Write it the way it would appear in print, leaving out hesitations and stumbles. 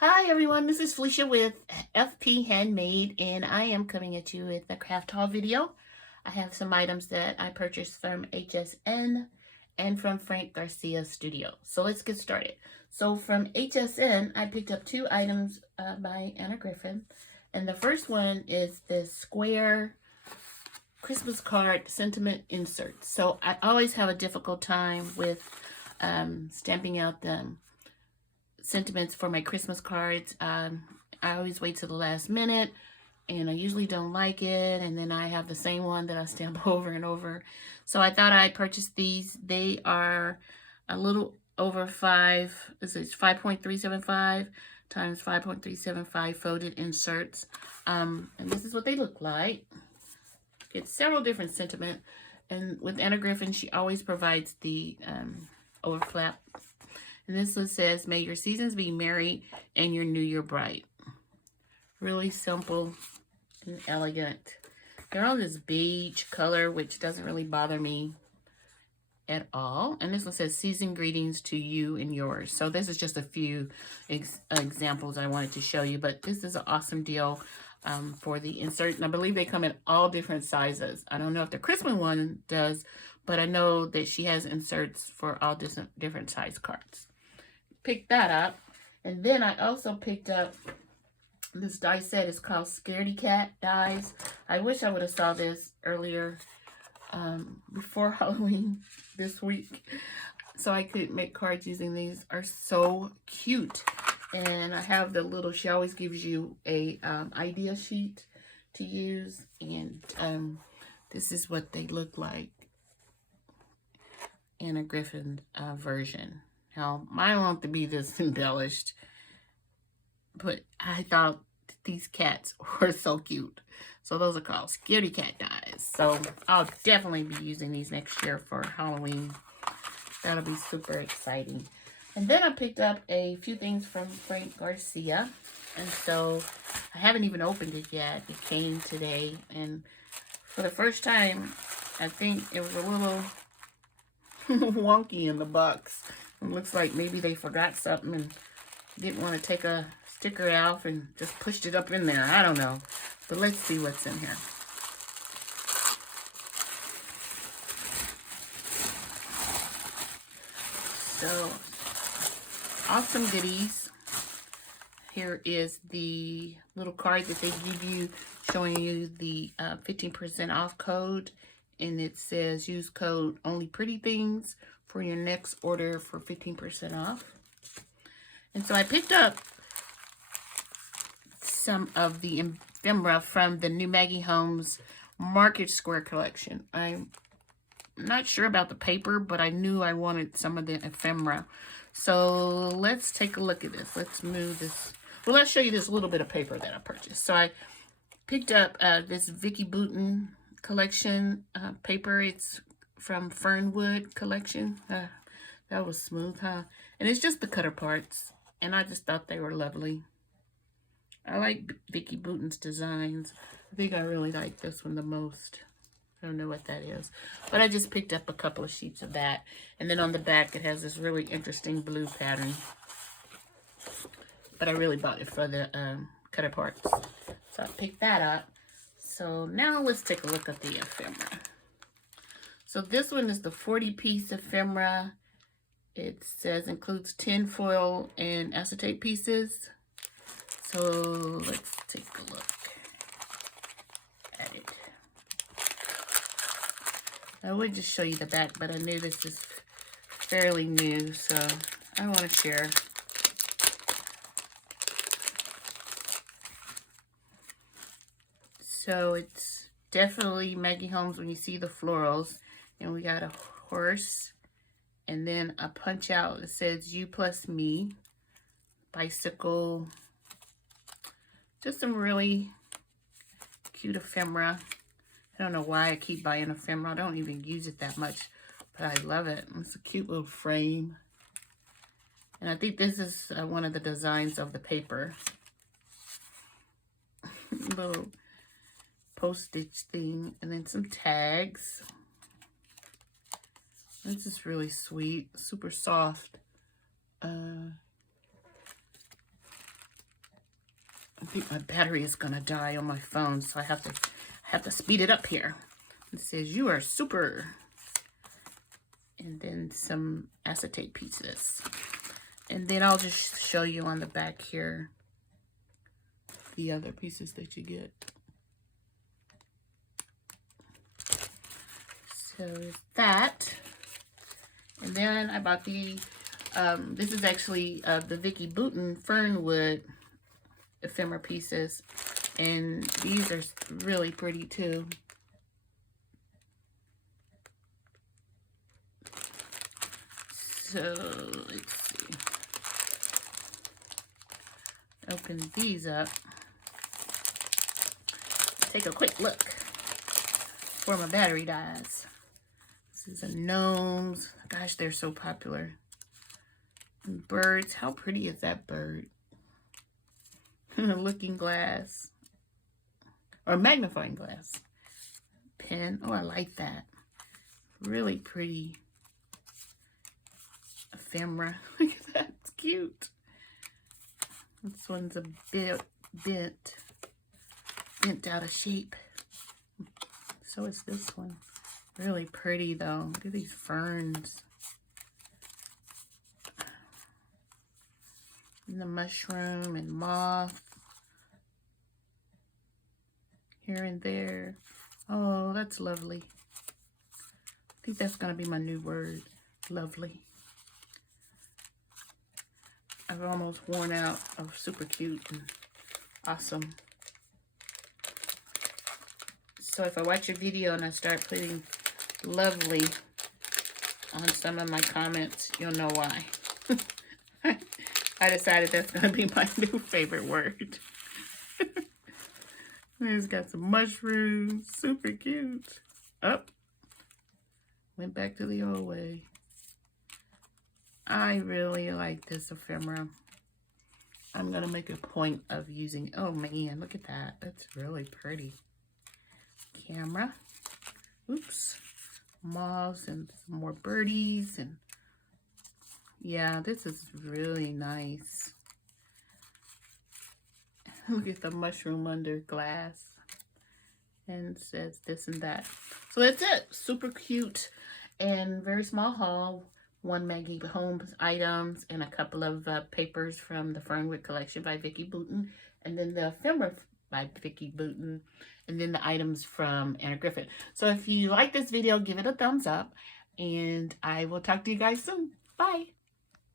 Hi everyone, this is Felicia with FP Handmade, and I am coming at you with a craft haul video. I have some items that I purchased from HSN and from Frank Garcia Studio. So let's get started. So from HSN, I picked up two items by Anna Griffin. And the first one is this square Christmas card sentiment insert. So I always have a difficult time with stamping out the sentiments for my Christmas cards. I always wait till the last minute, and I usually don't like it, and then I have the same one that I stamp over and over. So I thought I'd purchase these. They are a little over 5.375 times 5.375 folded inserts. And this is what they look like. It's several different sentiment, and with Anna Griffin, she always provides the overflap. And this one says, "May your seasons be merry and your new year bright." Really simple and elegant. They're on this beige color, which doesn't really bother me at all. And this one says, "Season greetings to you and yours." So this is just a few examples I wanted to show you, but this is an awesome deal for the insert. And I believe they come in all different sizes. I don't know if the Christmas one does, but I know that she has inserts for all different size cards. Picked that up, and then I also picked up this die set. It's called Scaredy Cat dies. I wish I would have saw this earlier before Halloween this week, so I could make cards using these. Are so cute. And I have the little, she always gives you a idea sheet to use, and this is what they look like. Anna Griffin version. Now, mine won't be this embellished, but I thought these cats were so cute. So those are called Scaredy Cat dies. So I'll definitely be using these next year for Halloween. That'll be super exciting. And then I picked up a few things from Frank Garcia. And so I haven't even opened it yet. It came today. And for the first time, I think it was a little wonky in the box. It looks like maybe they forgot something and didn't want to take a sticker off and just pushed it up in there. I don't know. But let's see what's in here. So, awesome goodies. Here is the little card that they give you showing you the 15% off code. And it says, "Use code only pretty things for your next order for 15% off." And so I picked up some of the ephemera from the new Maggie Holmes Market Square collection. I'm not sure about the paper, but I knew I wanted some of the ephemera. So let's take a look at this. Let's move this. Well, let's show you this little bit of paper that I purchased. So I picked up this Vicky Bouton collection paper. It's from Fernwood collection. That was smooth, huh? And it's just the cutter parts, and I just thought they were lovely. I like Vicky Bouton's designs. I think I really like this one the most. I don't know what that is, but I just picked up a couple of sheets of that. And then on the back, it has this really interesting blue pattern, but I really bought it for the cutter parts, so I picked that up. So now let's take a look at the ephemera. So this one is the 40-piece ephemera. It says includes 10 foil and acetate pieces. So let's take a look at it. I would just show you the back, but I knew this is fairly new, so I want to share. So it's definitely Maggie Holmes when you see the florals. And we got a horse, and then a punch out that says "You plus me," bicycle. Just some really cute ephemera. I don't know why I keep buying ephemera. I don't even use it that much, but I love it. It's a cute little frame. And I think this is one of the designs of the paper. Little postage thing, and then some tags. This is really sweet, super soft. I think my battery is gonna die on my phone, so I have to speed it up here. It says you are super. And then some acetate pieces. And then I'll just show you on the back here the other pieces that you get. So that. And then I bought the, this is actually the Vicky Bouton Fernwood ephemera pieces. And these are really pretty too. So let's see. Open these up. Take a quick look before my battery dies. This is a gnomes. Gosh, they're so popular. And birds. How pretty is that bird? A looking glass. Or magnifying glass. Pen. Oh, I like that. Really pretty. Ephemera. Look at that. It's cute. This one's a bit bent out of shape. So is this one. Really pretty though. Look at these ferns. And the mushroom and moth. Here and there. Oh, that's lovely. I think that's going to be my new word. Lovely. I've almost worn out of super cute and awesome. So if I watch your video and I start putting lovely on some of my comments, you'll know why. I decided that's going to be my new favorite word. It's got some mushrooms. Super cute. Up. Went back to the old way. I really like this ephemera. I'm going to make a point of using... Oh, man. Look at that. That's really pretty. Camera. Oops. Moths and some more birdies. And yeah, this is really nice. Look at the mushroom under glass. And it says this and that. So that's it. Super cute and very small haul. One Maggie Holmes items and a couple of papers from the Fernwood collection by Vicky Bouton. And then the ephemera by Vicky Bouton. And then the items from Anna Griffin. So if you like this video, give it a thumbs up. And I will talk to you guys soon. Bye.